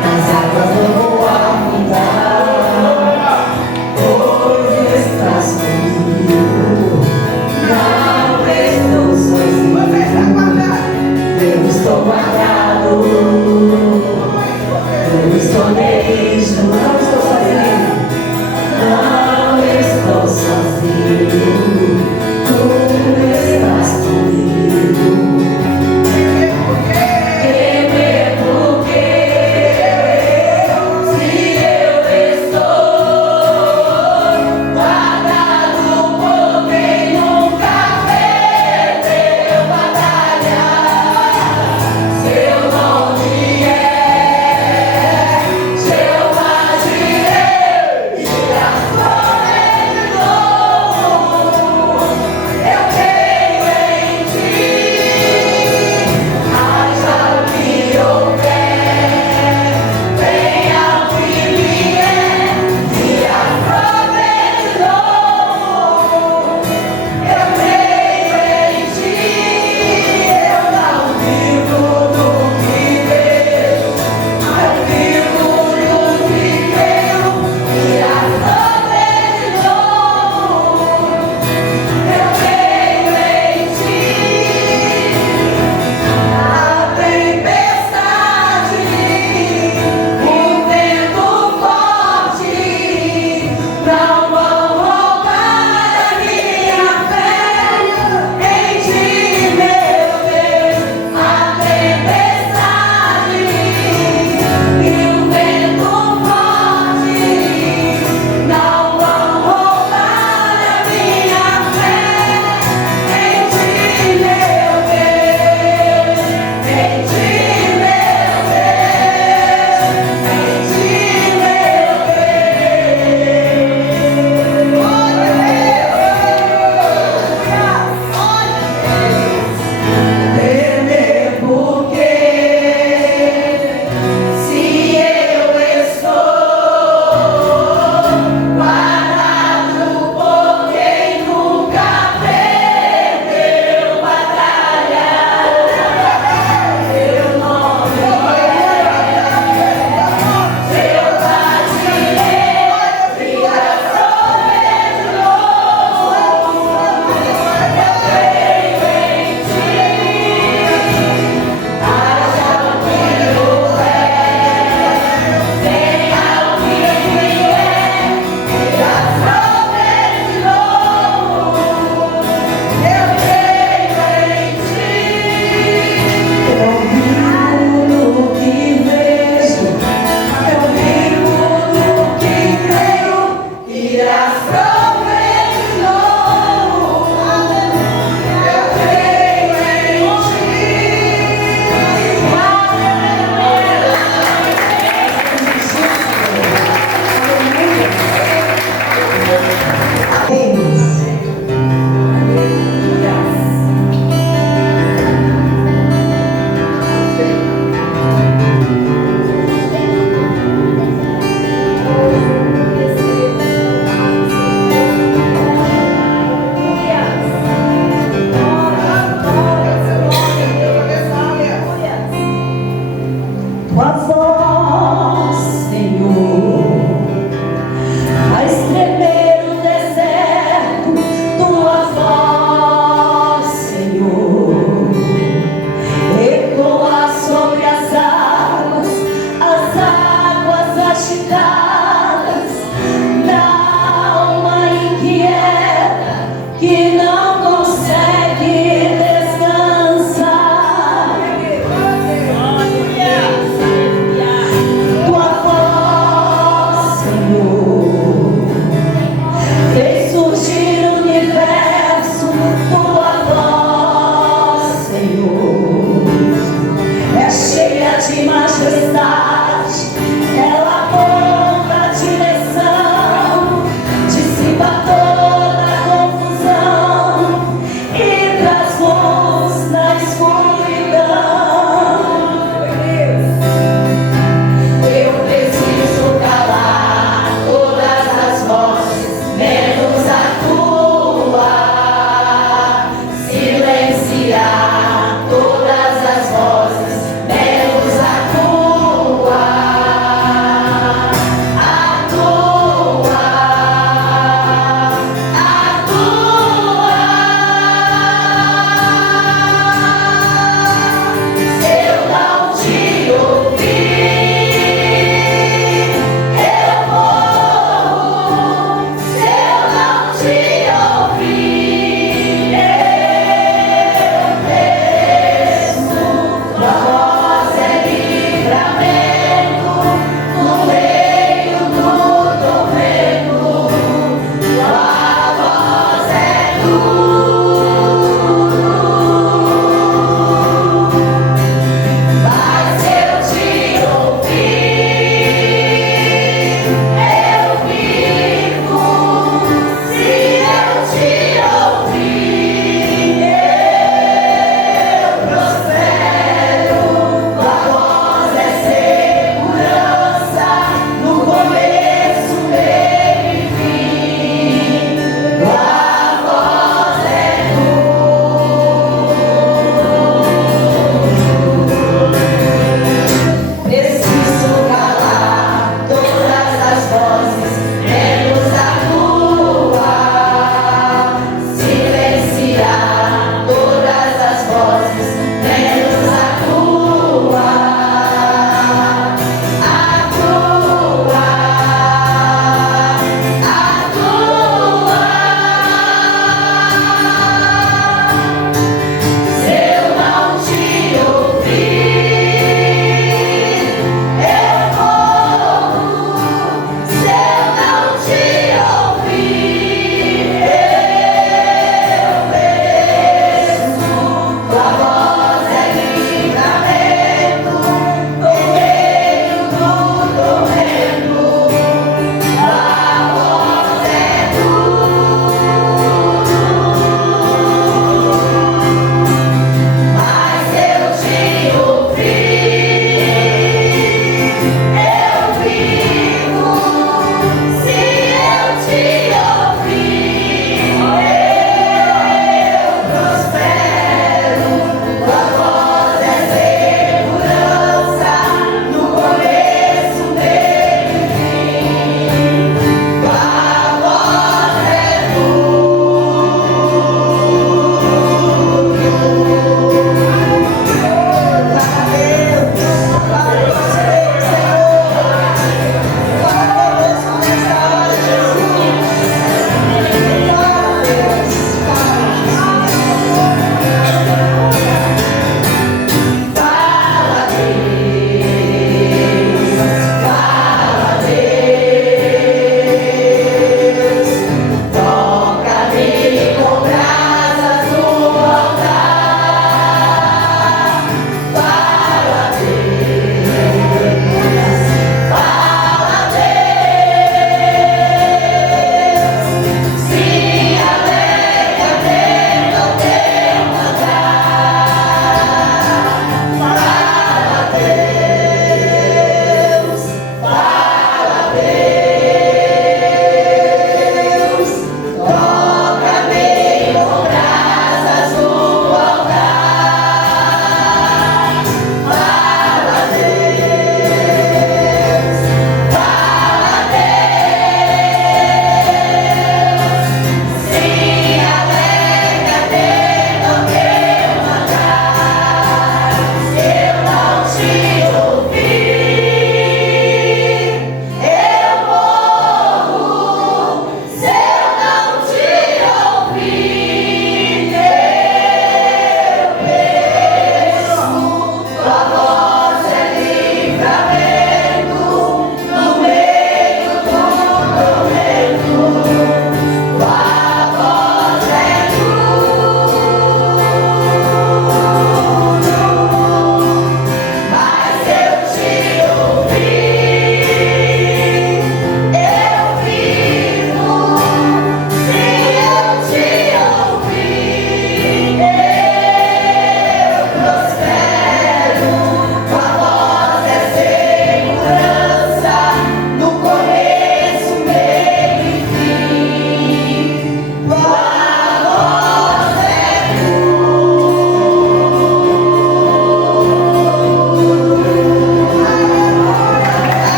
As águas não vou afundar, pois estás comigo. Não estou sozinho, eu estou guardado. Eu esconejo, não estou sozinho. Não estou sozinho, tu estás comigo. Que me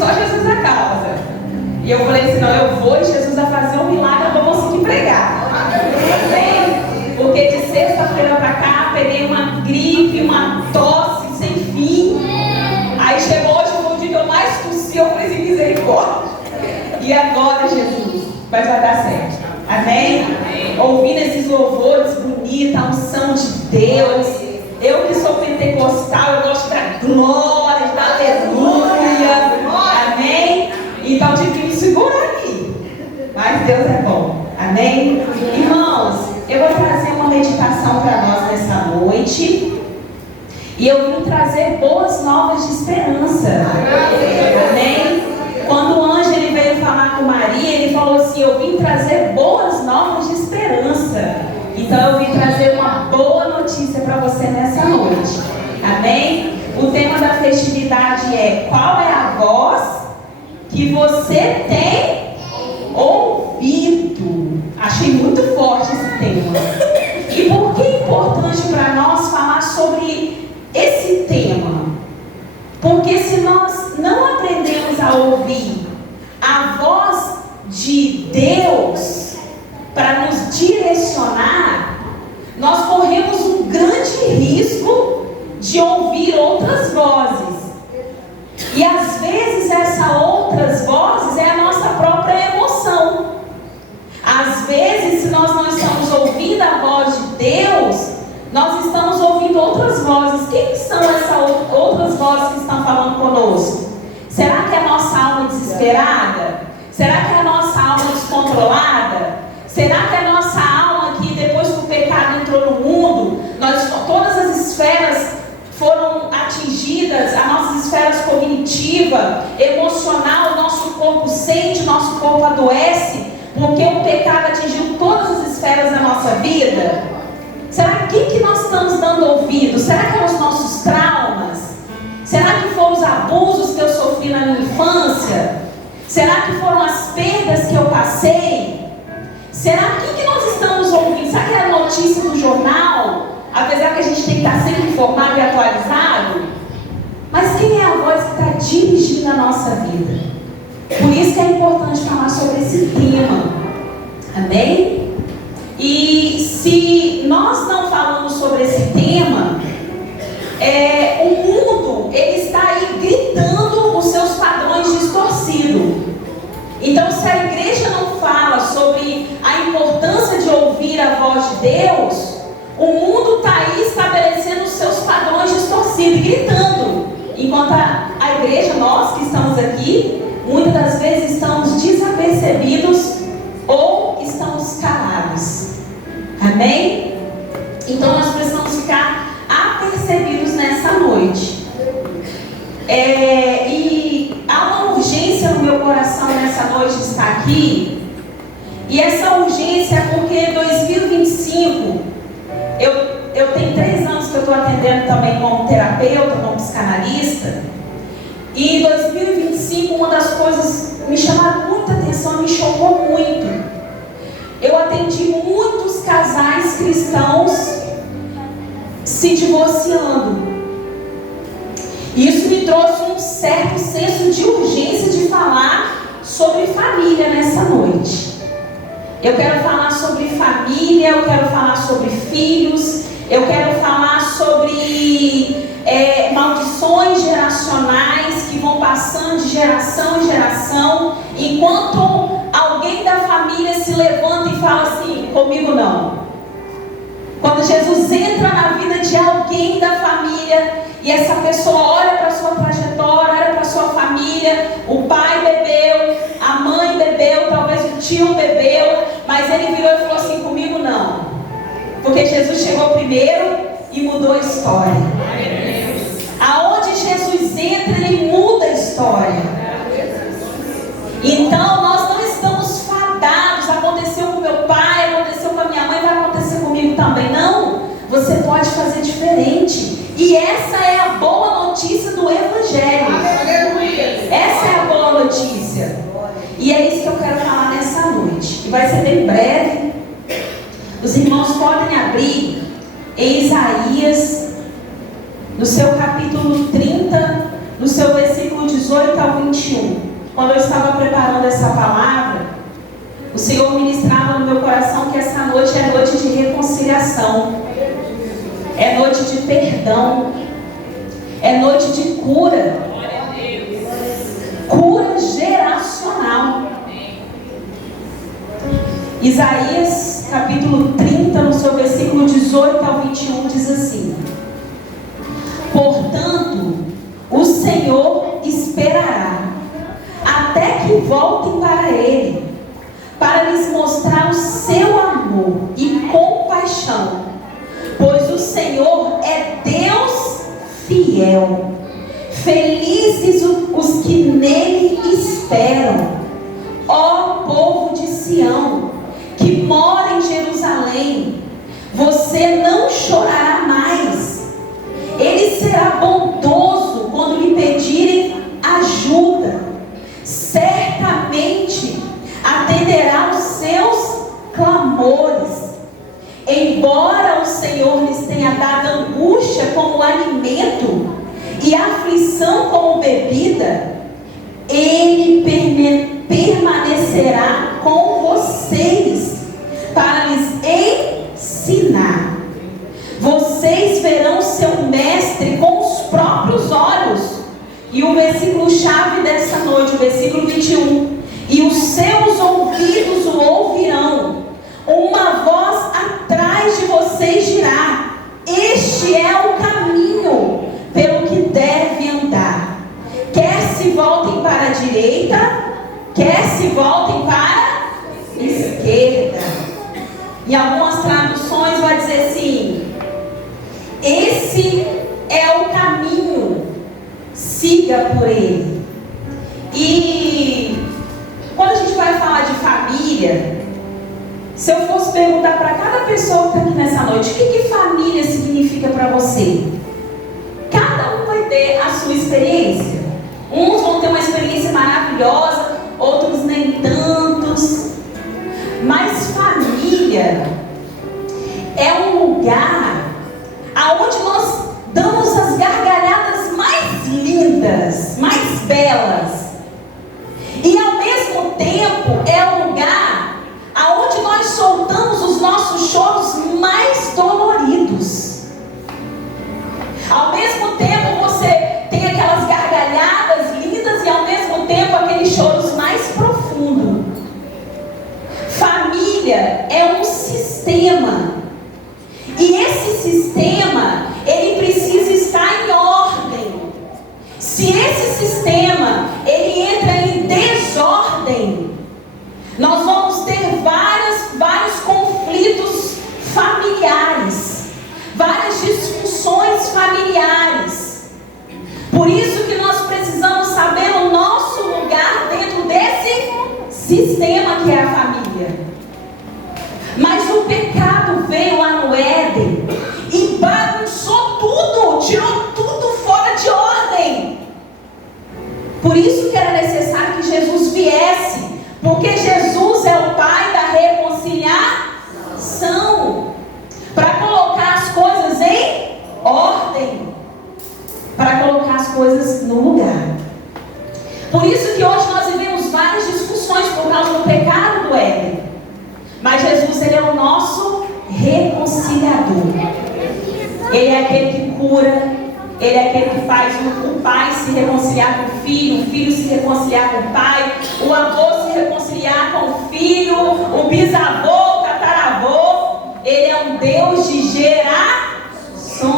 só Jesus a causa. E eu falei assim, não, eu vou e Jesus vai fazer um milagre, eu vou conseguir pregar. Amém? Porque de sexta-feira pra cá, peguei uma gripe, uma tosse sem fim. Aí chegou hoje, foi o dia que eu mais tossi, eu falei assim, misericórdia. E agora, Jesus, mas vai dar certo. Amém? Ouvindo esses louvores bonitos, a unção de Deus. Eu que sou pentecostal, eu gosto da glória, da aleluia. Amém? Então tive que me segurar aqui. Mas Deus é bom. Amém? Irmãos, eu vou trazer uma meditação para nós nessa noite. E eu vim trazer boas novas de esperança. Amém? Quando o anjo ele veio falar com Maria, ele falou assim, eu vim trazer boas novas de esperança. Então eu vim trazer uma boa notícia para você nessa noite. Amém? O tema da festividade é: qual é a voz que você tem ouvido? Achei muito forte esse tema. E por que é importante para nós falar sobre esse tema? Porque se nós não aprendemos a ouvir a voz de Deus para nos direcionar, nós corremos um grande risco de ouvir outras vozes. E às vezes essas outras vozes é a nossa própria emoção. Às vezes, se nós não estamos ouvindo a voz de Deus, nós estamos ouvindo outras vozes. Quem são essas outras vozes que estão falando conosco? Será que é a nossa alma desesperada? Será que é a nossa alma descontrolada? Será que é a nossa alma que depois que o pecado entrou no mundo, todas as esferas foram atingidas, as nossas esferas cognitiva, emocional, o nosso corpo sente, o nosso corpo adoece, porque o pecado atingiu todas as esferas da nossa vida? Será que nós estamos dando ouvido? Será que são os nossos traumas? Será que foram os abusos que eu sofri na minha infância? Será que foram as perdas que eu passei? Será que nós estamos ouvindo? Será que é a notícia do jornal? Apesar que a gente tem que estar sempre informado e atualizado. Mas quem é a voz que está dirigindo a nossa vida? Por isso que é importante falar sobre esse tema. Amém? E se nós não falamos sobre esse tema, o mundo ele está aí gritando os seus padrões distorcidos. Então, se a igreja não fala sobre a importância de ouvir a voz de Deus, o mundo está aí estabelecendo os seus padrões distorcidos e gritando. Enquanto a igreja, nós que estamos aqui, muitas das vezes estamos desapercebidos ou estamos calados. Amém? Então nós precisamos ficar apercebidos nessa noite. E há uma urgência no meu coração nessa noite de estar aqui. E essa urgência é porque 2025, eu tenho 3 anos que eu estou atendendo também como terapeuta, como psicanalista. E em 2025, uma das coisas me chamaram muita atenção, me chocou muito. Eu atendi muitos casais cristãos se divorciando. Isso me trouxe um certo senso de urgência de falar sobre família nessa noite. Eu quero falar sobre família, eu quero falar sobre filhos, eu quero falar sobre maldições geracionais que vão passando de geração em geração, enquanto alguém da família se levanta e fala assim: comigo não. Quando Jesus entra na vida de alguém da família e essa pessoa olha para a sua trajetória, olha para a sua família, o pai bebeu, a mãe bebeu, talvez o tio bebeu, mas ele virou e falou assim: comigo não. Porque Jesus chegou primeiro e mudou a história. Aonde Jesus entra, ele muda a história. Então nós não estamos fadados. Aconteceu com meu pai, aconteceu com a minha mãe, vai acontecer comigo também. Não, você pode fazer diferente. E essa é a boa notícia do Evangelho. Essa é a boa notícia. E é isso que eu quero falar nessa noite. E vai ser bem breve. Os irmãos podem abrir em Isaías, no seu capítulo 30, no seu versículo 18. 18 ao 21. Quando eu estava preparando essa palavra, o Senhor ministrava no meu coração que essa noite é noite de reconciliação, é noite de perdão, é noite de cura, cura geracional. Isaías capítulo 30, no seu versículo 18 ao 21, diz assim: portanto, o Senhor esperará até que voltem para Ele, para lhes mostrar o seu amor e compaixão, pois o Senhor é Deus fiel. Felizes os que nele esperam, ó povo de Sião, que mora em Jerusalém, você não chorará mais. Ele será bondoso quando lhe pedirem ajuda. Certamente atenderá os seus clamores. Embora o Senhor lhes tenha dado angústia como alimento e aflição como bebida, Ele permanecerá com vocês para lhes ensinar. Vocês verão seu mestre com os próprios olhos. E o versículo chave dessa noite, o versículo 21. E os seus ouvidos o ouvirão. Uma voz atrás de vocês dirá: este é o caminho pelo que deve andar. Quer se voltem para a direita, quer se voltem para a esquerda. Em algumas traduções vai dizer assim: esse é o caminho, siga por ele. E quando a gente vai falar de família, se eu fosse perguntar para cada pessoa que está aqui nessa noite, o que família significa para você? Cada um vai ter a sua experiência. Uns vão ter uma experiência maravilhosa, outros nem tantos. Mas família é um lugar aonde nós damos as gargalhadas mais lindas, mais belas. E ao mesmo tempo é um lugar aonde nós soltamos os nossos choros mais doloridos. Ao mesmo tempo você tem aquelas gargalhadas lindas e ao mesmo tempo aqueles choros mais profundos. Família é um sistema. E esse sistema, ele precisa estar em ordem. Se esse sistema, ele entra em desordem, nós vamos ter vários conflitos familiares, várias disfunções familiares. Por isso que nós precisamos saber o nosso lugar dentro desse sistema que é a família. Mas o pecado veio lá no Éden e bagunçou tudo, tirou tudo fora de ordem. Por isso que era necessário que Jesus viesse, porque Jesus é o Pai da reconciliação, para colocar as coisas em ordem, para colocar as coisas no lugar. Por isso que hoje nós vivemos várias discussões por causa do pecado do Éden. Mas Jesus, ele é o nosso reconciliador. Ele é aquele que cura. Ele é aquele que faz o pai se reconciliar com o filho se reconciliar com o pai, o avô se reconciliar com o filho, o bisavô, o tataravô. Ele é um Deus de gerações.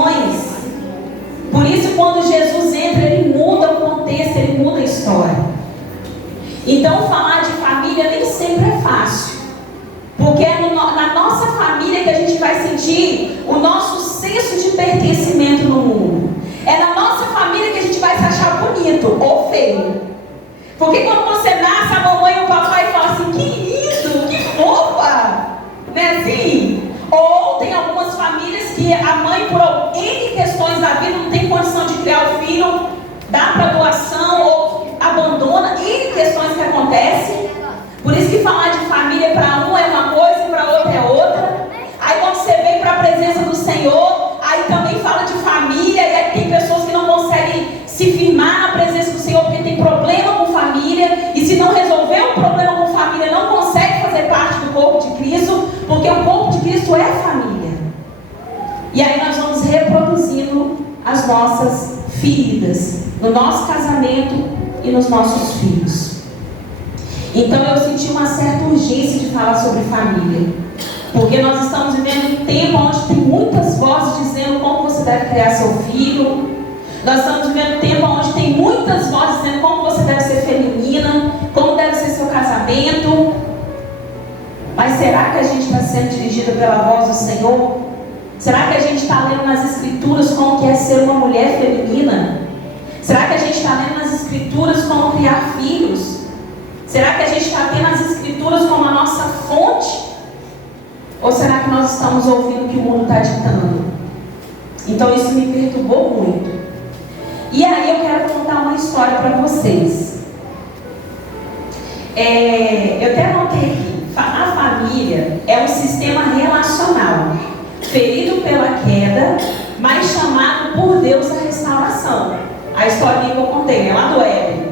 Por isso, quando Jesus entra, ele muda o contexto, ele muda a história. Então, falar de família nem sempre é fácil. Porque é na nossa família que a gente vai sentir o nosso senso de pertencimento no mundo. É na nossa família que a gente vai se achar bonito ou feio. Porque quando você nasce, a mamãe e o papai falam assim: que lindo, que fofa, né assim? Ou tem algumas famílias que a mãe, por N questões da vida, não tem condição de criar o filho, dá para doação ou abandona, N questões que acontecem. Por isso que falar de família para um é uma coisa e para outro é outra. Aí quando você vem para a presença do Senhor, aí também fala de família, e aí tem pessoas que não conseguem se firmar na presença do Senhor porque tem problemas no nosso casamento e nos nossos filhos. Então eu senti uma certa urgência de falar sobre família, porque nós estamos vivendo um tempo onde tem muitas vozes dizendo como você deve criar seu filho. Nós estamos vivendo um tempo onde tem muitas vozes dizendo como você deve ser feminina, como deve ser seu casamento. Mas será que a gente está sendo dirigido pela voz do Senhor? Será que a gente está lendo nas Escrituras como que é ser uma mulher feminina? Será que a gente está lendo nas Escrituras como criar filhos? Será que a gente está tendo as Escrituras como a nossa fonte? Ou será que nós estamos ouvindo o que o mundo está ditando? Então isso me perturbou muito. E aí eu quero contar uma história para vocês. Eu até anotei aqui. A família é um sistema relacional, ferido pela queda, mas chamado por Deus à restauração. A historinha que eu contei, né? Lá do Éden.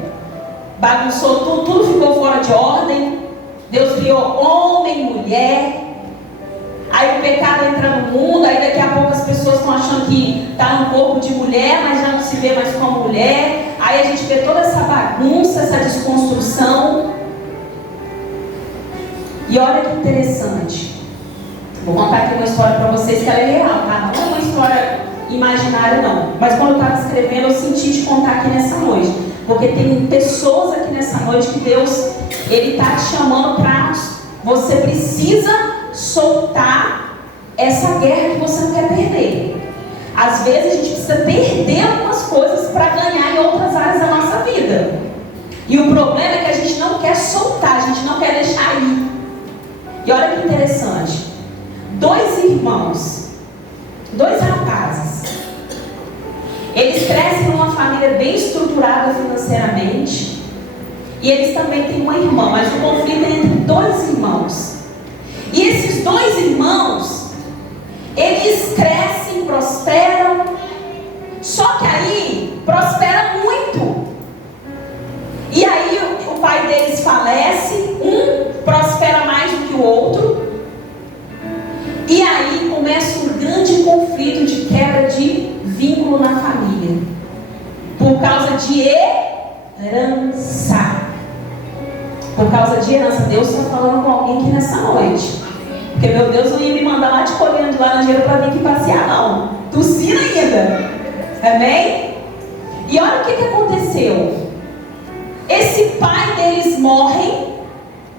Bagunçou tudo, tudo ficou fora de ordem. Deus criou homem e mulher. Aí o pecado entra no mundo, aí daqui a pouco as pessoas estão achando que está no corpo de mulher, mas já não se vê mais como mulher. Aí a gente vê toda essa bagunça, essa desconstrução. E olha que interessante. Vou contar aqui uma história para vocês que ela é real, tá? Não é uma história imaginária, não. Mas quando eu estava escrevendo, eu senti de contar aqui nessa noite. Porque tem pessoas aqui nessa noite que Deus, Ele está te chamando para... Você precisa soltar essa guerra que você não quer perder. Às vezes a gente precisa perder algumas coisas para ganhar em outras áreas da nossa vida. E o problema é que a gente não quer soltar, a gente não quer deixar ir. E olha que interessante. 2 irmãos, 2 rapazes, eles crescem numa família bem estruturada financeiramente. E eles também têm uma irmã, mas o conflito é entre 2 irmãos. E esses 2 irmãos, eles crescem, prosperam. Só que aí, prospera muito. E aí o pai deles falece, um prospera mais do que o outro. E aí começa um grande conflito de quebra de vínculo na família. Por causa de herança. Por causa de herança. Deus está falando com alguém aqui nessa noite. Porque meu Deus não ia me mandar lá de colhendo de laranjeira para vir aqui passear, não. Tossir ainda. Amém? E olha o que aconteceu. Esse pai deles morre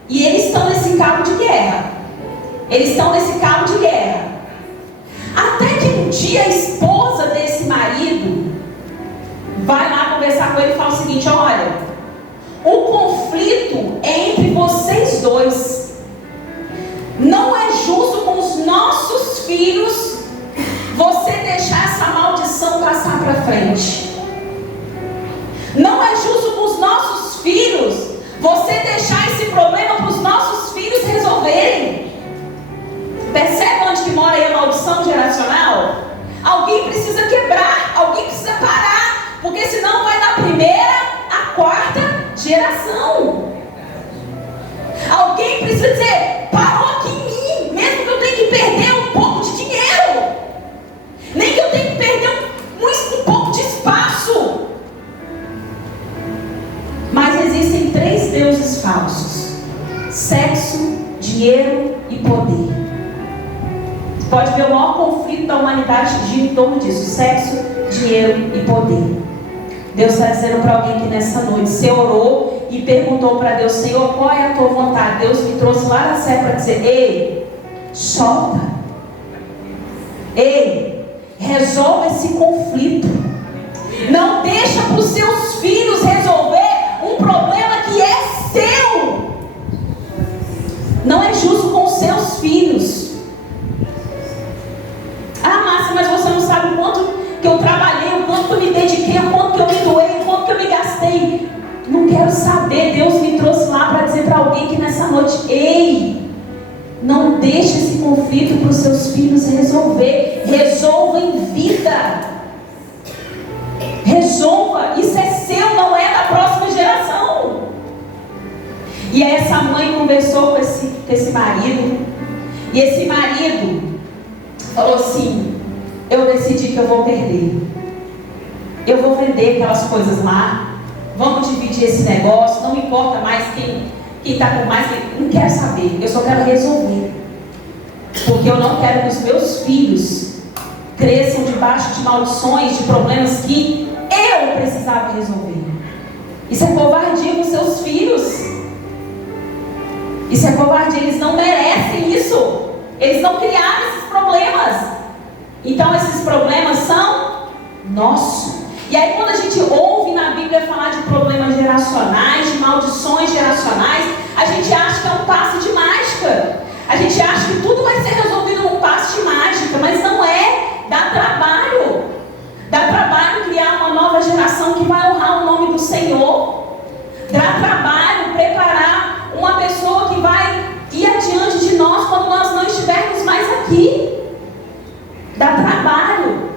e eles estão nesse cabo de guerra. Eles estão nesse cabo de guerra. Até que um dia a esposa desse marido vai lá conversar com ele e fala o seguinte: olha, o conflito é entre vocês 2. Não é justo com os nossos filhos você deixar essa maldição passar para frente. Não é justo com os nossos filhos você deixar esse problema para os nossos filhos resolverem. Percebe onde que mora aí a maldição geracional? Alguém precisa quebrar, alguém precisa parar, porque senão vai da primeira à 4ª geração. Alguém precisa dizer: parou aqui em mim, mesmo que eu tenha que perder um pouco de dinheiro, nem que eu tenha que perder um pouco de espaço. Mas existem 3 deuses falsos: sexo, dinheiro e poder. Pode ver o maior conflito da humanidade gira em torno disso: sexo, dinheiro e poder. Deus está dizendo para alguém aqui nessa noite: você orou e perguntou para Deus: Senhor, qual é a tua vontade? Deus me trouxe lá na serra para dizer: ei, solta. Ei, resolve esse conflito. Não deixa para os seus filhos resolver um problema que é seu. Não é justo com os seus filhos. Ah, Márcia, mas você não sabe o quanto que eu trabalhei, o quanto que eu me dediquei, o quanto que eu me doei, o quanto que eu me gastei. Não quero saber. Deus me trouxe lá para dizer para alguém que nessa noite: ei, não deixe esse conflito para os seus filhos resolver. Resolva em vida. Resolva. Isso é seu, não é da próxima geração. E aí essa mãe conversou com esse marido. E esse marido falou assim: eu decidi que eu vou perder. eu vou vender aquelas coisas lá, vamos dividir esse negócio, não importa mais quem está com mais, não quero saber, eu só quero resolver. Porque eu não quero que os meus filhos cresçam debaixo de maldições, de problemas que eu precisava resolver. Isso é covardia com seus filhos. Isso é covardia, eles não merecem isso. Eles não criaram esses problemas. Então esses problemas são nossos. E aí quando a gente ouve na Bíblia falar de problemas geracionais, de maldições geracionais, a gente acha que é um passe de mágica. A gente acha que tudo vai ser resolvido num passe de mágica, mas não é. Dá trabalho. Dá trabalho criar uma nova geração que vai honrar o nome do Senhor. Dá trabalho preparar uma pessoa que vai ir adiante de nós quando nós não estivermos mais aqui. Dá trabalho.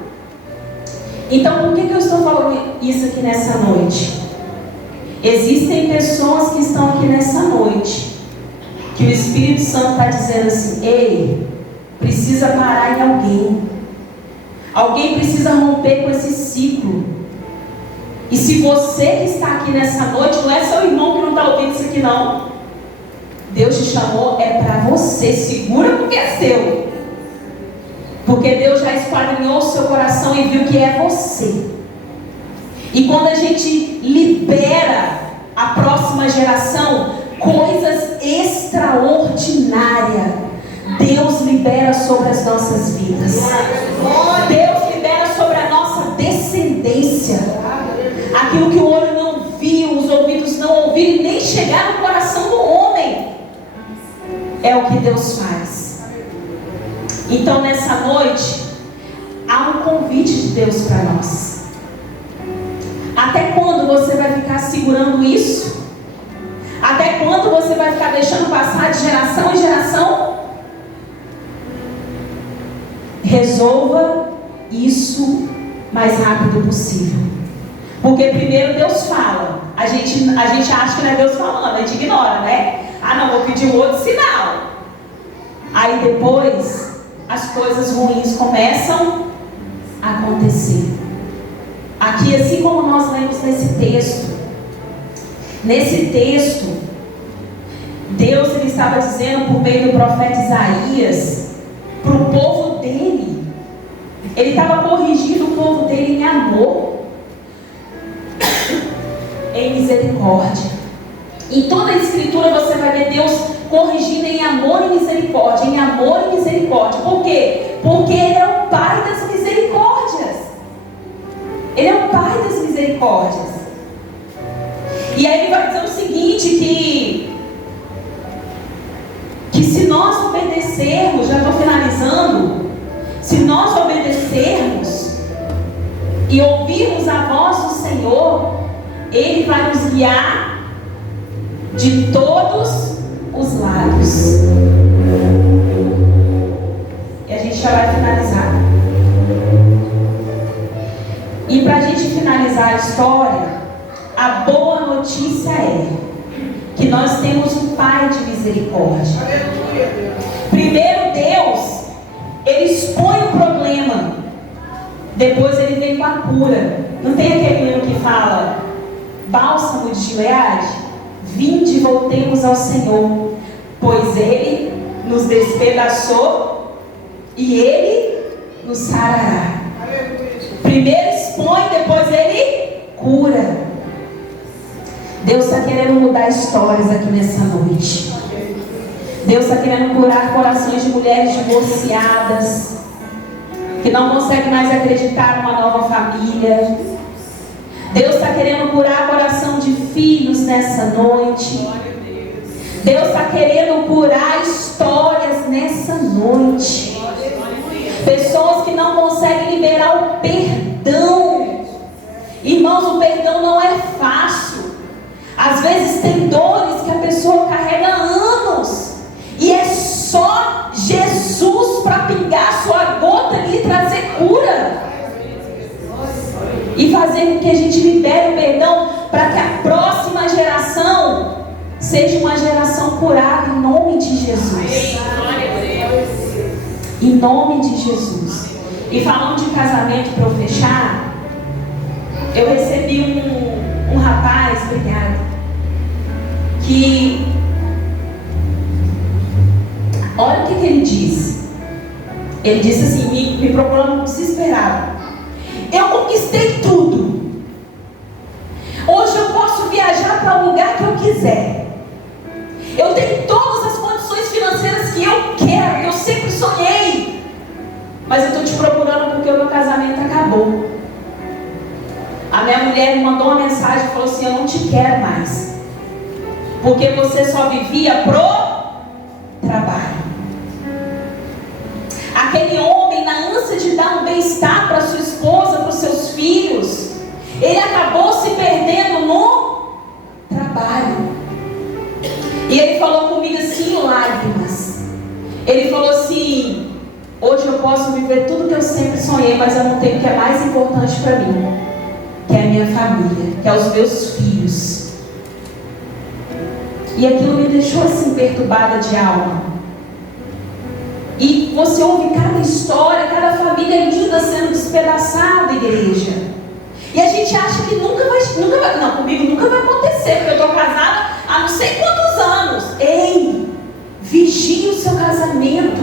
Então, por que eu estou falando isso aqui nessa noite? Existem pessoas que estão aqui nessa noite, que o Espírito Santo está dizendo assim: ei, precisa parar em alguém. Alguém precisa romper com esse ciclo. E se você que está aqui nessa noite, não é seu irmão que não está ouvindo isso aqui não. Deus te chamou, é para você. Segura porque é seu. Porque Deus já esquadrinhou o seu coração e viu que é você. E quando a gente libera a próxima geração, coisas extraordinárias Deus libera sobre as nossas vidas. Deus libera sobre a nossa descendência. Aquilo que o olho não viu, os ouvidos não ouviram e nem chegar no coração do homem, é o que Deus faz. Então nessa noite há um convite de Deus para nós. Até quando você vai ficar segurando isso? Até quando você vai ficar deixando passar de geração em geração? Resolva isso mais rápido possível. Porque primeiro Deus fala. A gente acha que não é Deus falando, a gente ignora, né? Ah não, vou pedir um outro sinal. Aí depois as coisas ruins começam a acontecer. Aqui, assim como nós lemos nesse texto, Deus ele estava dizendo por meio do profeta Isaías para o povo dele. Ele estava corrigindo o povo dele em amor, em misericórdia. Em toda a escritura você vai ver Deus corrigindo em amor e misericórdia, em amor e misericórdia. Por quê? Porque Ele é o Pai das misericórdias. Ele é o Pai das misericórdias. E aí Ele vai dizer o seguinte, que se nós obedecermos, já estou finalizando, se nós obedecermos e ouvirmos a voz do Senhor, Ele vai nos guiar de todos os lados. E a gente já vai finalizar. E para a gente finalizar a história, a boa notícia é que nós temos um Pai de misericórdia. Primeiro Deus, Ele expõe o problema, depois Ele vem com a cura. Não tem aquele livro que fala bálsamo de Gileade? Vinde e voltemos ao Senhor, pois Ele nos despedaçou e Ele nos sarará. Primeiro expõe, depois Ele cura. Deus está querendo mudar histórias aqui nessa noite. Deus está querendo curar corações de mulheres divorciadas, que não conseguem mais acreditar numa nova família. Deus está querendo curar coração de filhos nessa noite. Deus está querendo curar histórias nessa noite. Pessoas que não conseguem liberar o perdão. Irmãos, o perdão não é fácil. Às vezes tem dores que a pessoa carrega há anos. E é só Jesus para pingar sua gota ali e trazer cura. E fazer com que a gente libere o perdão para que a próxima geração seja uma geração curada em nome de Jesus. Em nome de Jesus. E falando de casamento, para eu fechar, eu recebi um rapaz, obrigada, que, olha o que ele disse. Ele disse assim, me procurando desesperado: eu conquistei tudo, hoje eu posso viajar para o lugar que eu quiser, eu tenho todas as condições financeiras que eu quero, que eu sempre sonhei, mas eu estou te procurando porque o meu casamento acabou. A minha mulher me mandou uma mensagem e falou assim: eu não te quero mais, porque você só vivia pro trabalho. Aquele homem, na ânsia de dar um bem-estar para sua esposa, para os seus filhos, ele acabou se perdendo no trabalho. E ele falou comigo assim, lágrimas. Ele falou assim: hoje eu posso viver tudo que eu sempre sonhei, mas eu não tenho o que é mais importante para mim, que é a minha família, que é os meus filhos. E aquilo me deixou assim perturbada de alma. E você ouve cada história, cada família linda sendo despedaçada, igreja. E a gente acha que nunca vai, não, comigo nunca vai acontecer, porque eu estou casada há não sei quantos anos. Ei, vigie o seu casamento,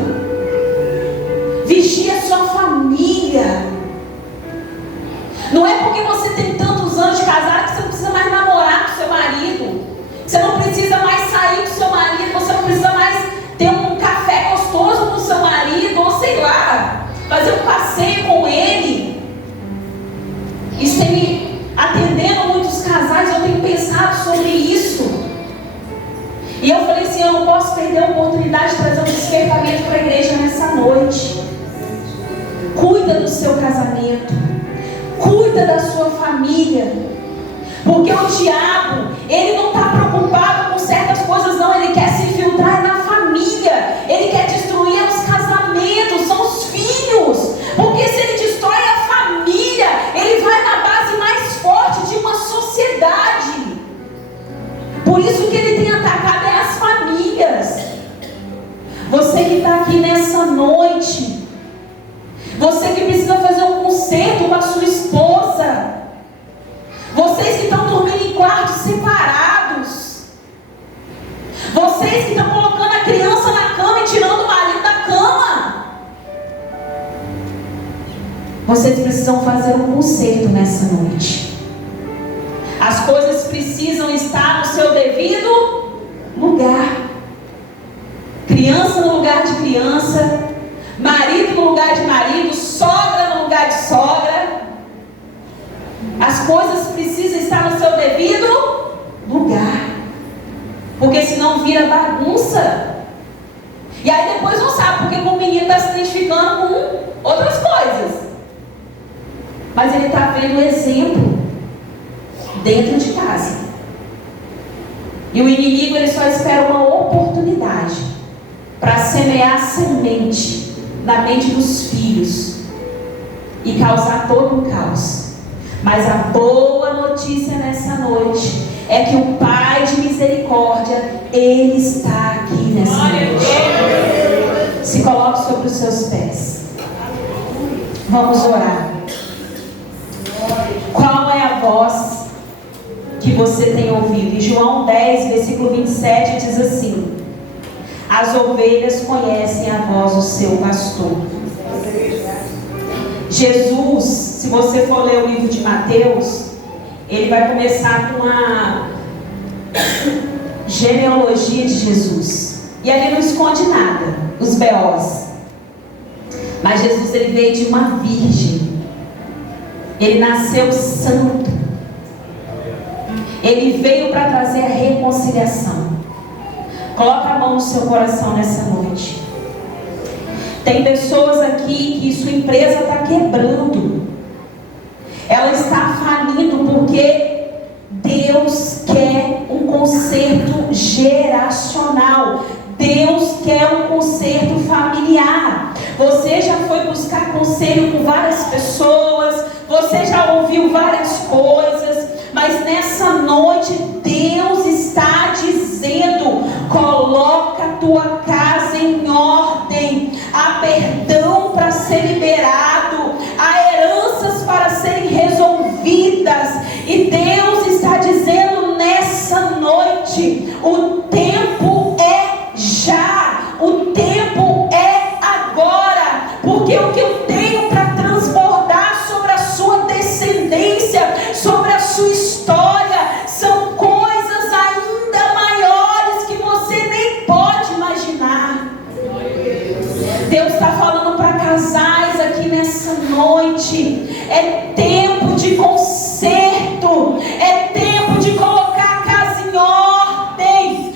vigie a sua família. Não é porque você tem tantos anos de casado que você não precisa mais namorar com seu marido, você não precisa mais sair com seu marido, você não precisa mais ter um café gostoso com seu marido, ou sei lá, fazer um passeio com ele. Isso tem me atendendo muitos casais, eu tenho pensado sobre isso. E eu falei assim: eu não posso perder a oportunidade de trazer um despertamento para a igreja nessa noite. Cuida do seu casamento, cuida da sua família, porque o diabo, ele não está preocupado com certas coisas não, ele quer se infiltrar na família, ele quer destruir os casamentos, são os filhos, porque se ele destrói a família, ele vai na base mais forte de uma sociedade. Por isso que ele tem atacado as famílias. Você que está aqui nessa noite, você que precisa fazer um conserto com a sua esposa, vocês que estão dormindo em quartos separados, vocês que estão colocando a criança na cama e tirando o marido da cama, vocês precisam fazer um conserto nessa noite. As coisas precisam estar no seu devido lugar. Criança no lugar de criança, marido no lugar de marido, sogra no lugar de sogra. As coisas precisam estar no seu devido lugar, porque senão vira bagunça. E aí depois não sabe porque o menino está se identificando com outras coisas, mas ele está vendo o exemplo dentro de casa. E o inimigo, ele só espera uma oportunidade para semear semente na mente dos filhos e causar todo um caos. Mas a boa notícia nessa noite é que o Pai de misericórdia, Ele está aqui nessa noite. Se coloque sobre os seus pés. Vamos orar. Qual é a voz que você tem ouvido? Em João 10, versículo 27 diz assim: as ovelhas conhecem a voz do seu pastor. Jesus, se você for ler o livro de Mateus, ele vai começar com a genealogia de Jesus. E ali não esconde nada, os B.O.s. Mas Jesus, ele veio de uma virgem. Ele nasceu santo. Ele veio para trazer a reconciliação. Coloca a mão no seu coração nessa noite. Tem pessoas aqui que sua empresa está quebrando. Ela está falindo porque Deus quer um conserto geracional. Deus quer um conserto familiar. Você já foi buscar conselho com várias pessoas, você já ouviu várias coisas, mas nessa noite Deus está dizendo: coloca a tua casa em ordem. Há perdão para ser liberado, há heranças para serem resolvidas, hoje. O tempo é já. O tempo é agora. Porque o que eu tenho para transbordar sobre a sua descendência, sobre a sua história, são coisas ainda maiores que você nem pode imaginar. Deus está falando para casais aqui nessa noite. É tempo de conserto. É tempo de colocar a casa em ordem.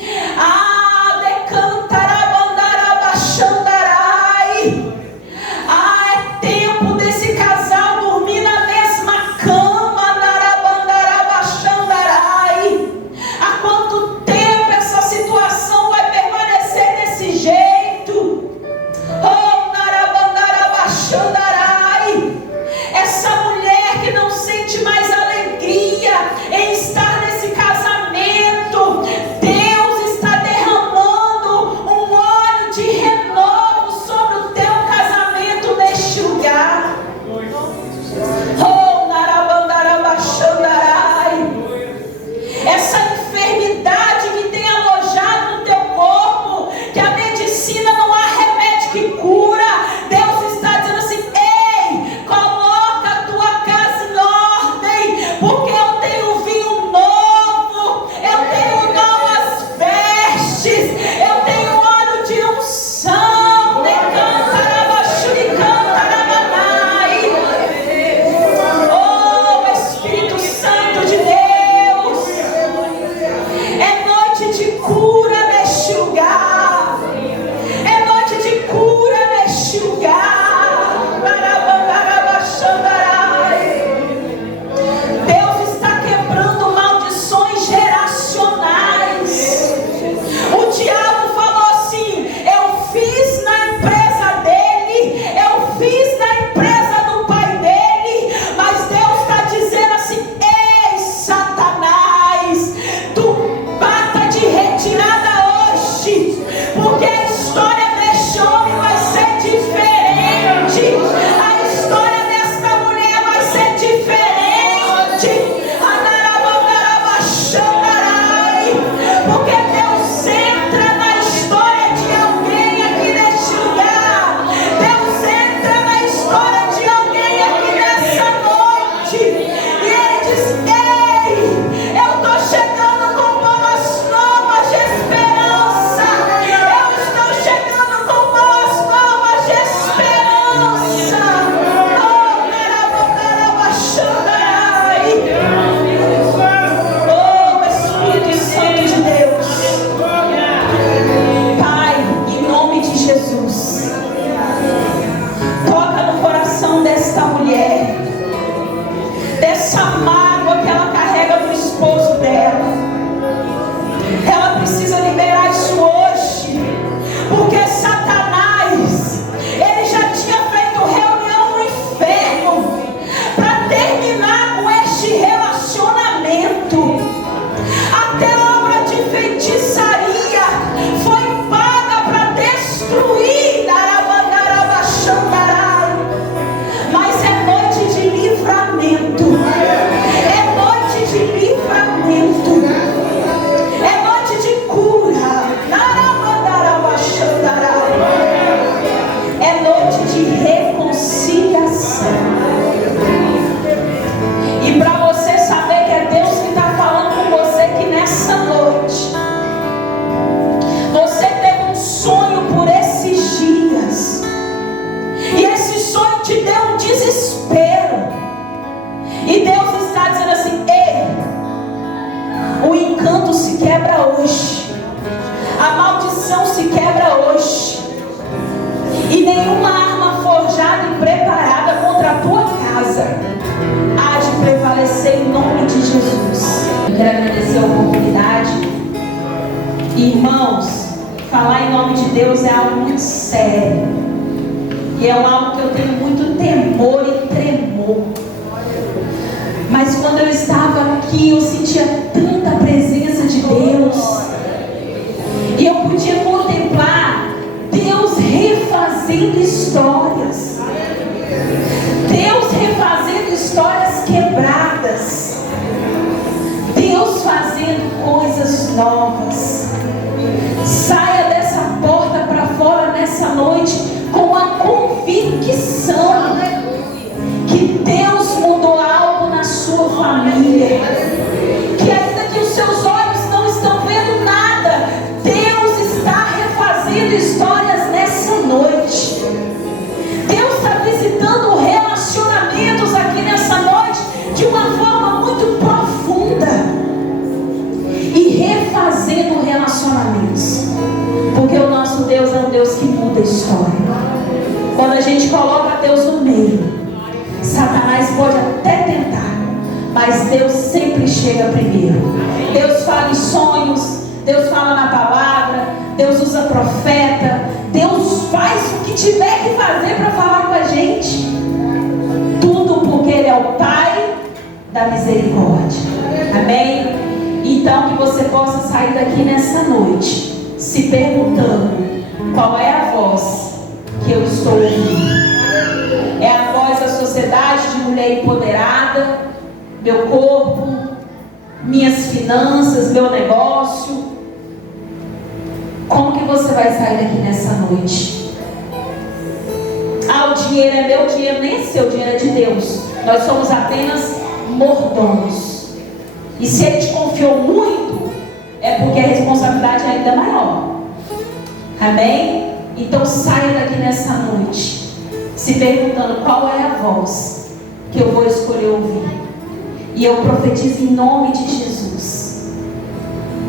É tempo desse casal dormir na mesma cama. Há quanto tempo essa situação vai permanecer desse jeito? Essa mulher que não sente mais alegria em estar nesse casamento, Deus está derramando um óleo de renovo sobre o teu casamento neste lugar. Essa enfermidade que tem alojado no teu corpo, que a medicina não há remédio que cura, Deus está dizendo assim: ei, coloca a tua casa em ordem, porque eu tenho vinho novo, eu tenho novas vestes, eu tenho óleo de unção. Oh, Espírito Santo de Deus, é noite de cura neste lugar. É noite de cura neste lugar. Deus está quebrando maldições geracionais. O diabo falou assim: eu fiz na empresa dele, eu fiz na empresa do pai dele. Mas Deus está dizendo assim: ei, Satanás, tu bata de retirada hoje, porque a história deste homem vai ser diferente. A história desta mulher vai ser diferente. Porque Deus entra na história de alguém aqui neste lugar. Deus entra na história de alguém aqui nessa noite. E Ele diz: ei, eu estou chegando com boas novas de esperança. Eu estou chegando com boas novas de esperança. Oh, Espírito Santo de Deus, Pai, em nome de Jesus, toca no coração desta mulher, dessa mágoa que ela carrega do esposo dela. Ela precisa liberar isso hoje, porque Satanás, ele já tinha feito reunião no inferno para terminar com este relacionamento. Até obra de feitiçaria foi paga para destruir. Mas é noite de livramento. É noite de livramento. É noite de cura. É noite de reconciliação. E para você saber que é Deus que está falando com você aqui nessa noite, você teve um sonho por esses dias, e esse sonho te deu um desespero, e Deus está dizendo assim: ei, o encanto se quebra hoje, a maldição se quebra hoje, e nenhuma arma forjada e preparada contra a tua casa há de prevalecer em nome de Jesus. Eu quero agradecer a oportunidade. Irmãos, falar em nome de Deus é algo muito sério, e é algo que eu tenho muito temor e tremor. Mas quando eu estava aqui, eu sentia tanta presença de Deus, e eu podia contemplar Deus refazendo histórias, Deus refazendo histórias quebradas, Deus fazendo coisas novas. voz. Saia dessa porta para fora nessa noite com a convicção que Deus mudou algo na sua família. Que ainda que os seus olhos não estão vendo nada, Deus está refazendo histórias nessa noite. Deus está visitando relacionamentos aqui nessa noite de uma forma muito profunda e refazendo relacionamentos, porque o nosso Deus é um Deus que muda a história. Quando a gente coloca Deus no meio, Satanás pode até tentar, mas Deus sempre chega primeiro. Deus fala em sonhos, Deus fala na palavra, Deus usa profeta, Deus faz o que tiver que fazer para falar com a gente. Tudo porque Ele é o Pai da misericórdia. Amém? Então que você possa sair daqui nessa noite se perguntando: qual é a voz que eu estou ouvindo? É a voz da sociedade de mulher empoderada, meu corpo, minhas finanças, meu negócio? Como que você vai sair daqui nessa noite? Ah, o dinheiro é meu dinheiro, nem é seu, o dinheiro é de Deus. Nós somos apenas mordomos. E se Ele te confiou muito, é porque a responsabilidade é ainda maior. Amém? Então saia daqui nessa noite se perguntando: qual é a voz que eu vou escolher ouvir? E eu profetizo em nome de Jesus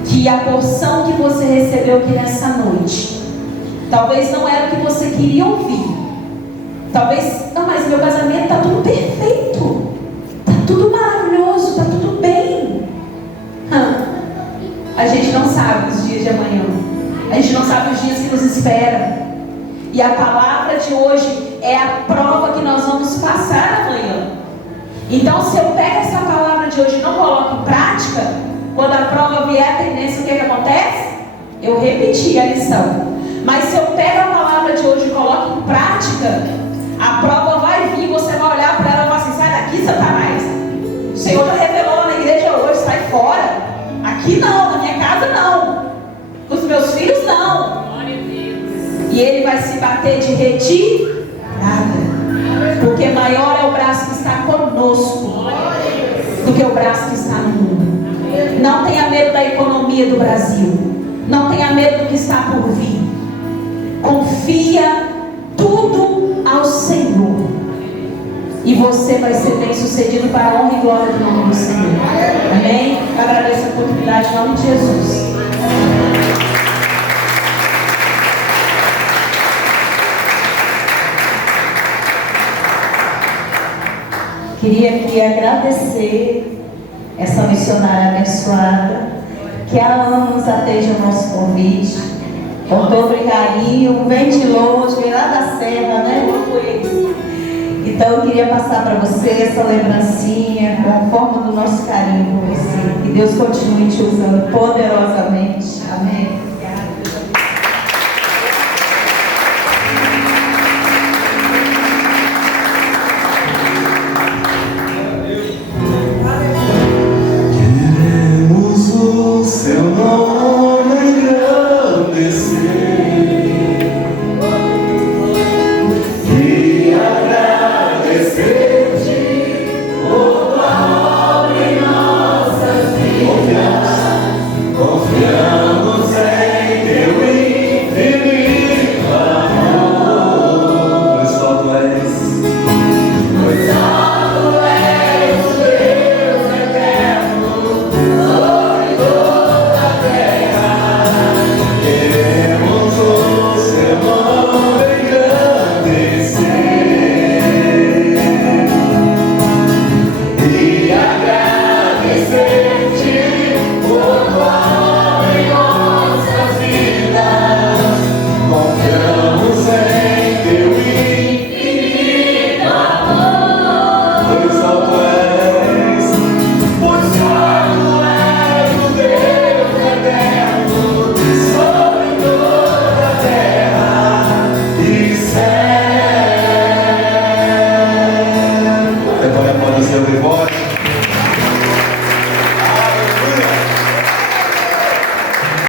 que a porção que você recebeu aqui nessa noite talvez não era o que você queria ouvir. Talvez, não, mas meu casamento está tudo perfeito, está tudo maravilhoso, está tudo bem. A gente não sabe os dias de amanhã, a gente não sabe os dias que nos esperam. E a palavra de hoje é a prova que nós vamos passar amanhã. Então, se eu pego essa palavra de hoje e não coloco em prática, quando a prova vier, a tendência, o que acontece? Eu repeti a lição. Mas se eu pego a palavra de hoje e coloco em prática, a prova vai vir, você vai olhar para ela e falar assim: sai daqui, Satanás. O Senhor já revelou lá na igreja hoje, sai fora. Aqui não, na minha casa não. Com os meus filhos não. E ele vai se bater de retirada. Porque maior é o braço que está conosco do que o braço que está no mundo. Não tenha medo da economia do Brasil. Não tenha medo do que está por vir. Confia tudo ao Senhor. E você vai ser bem sucedido para a honra e glória do nome do Senhor. Amém? Agradeço a oportunidade em nome de Jesus. Queria aqui agradecer essa missionária abençoada, que há anos atende o nosso convite, com todo carinho, vem de longe, vem lá da serra, né? Então eu queria passar para você essa lembrancinha, com forma do nosso carinho por você. Que Deus continue te usando poderosamente. Amém.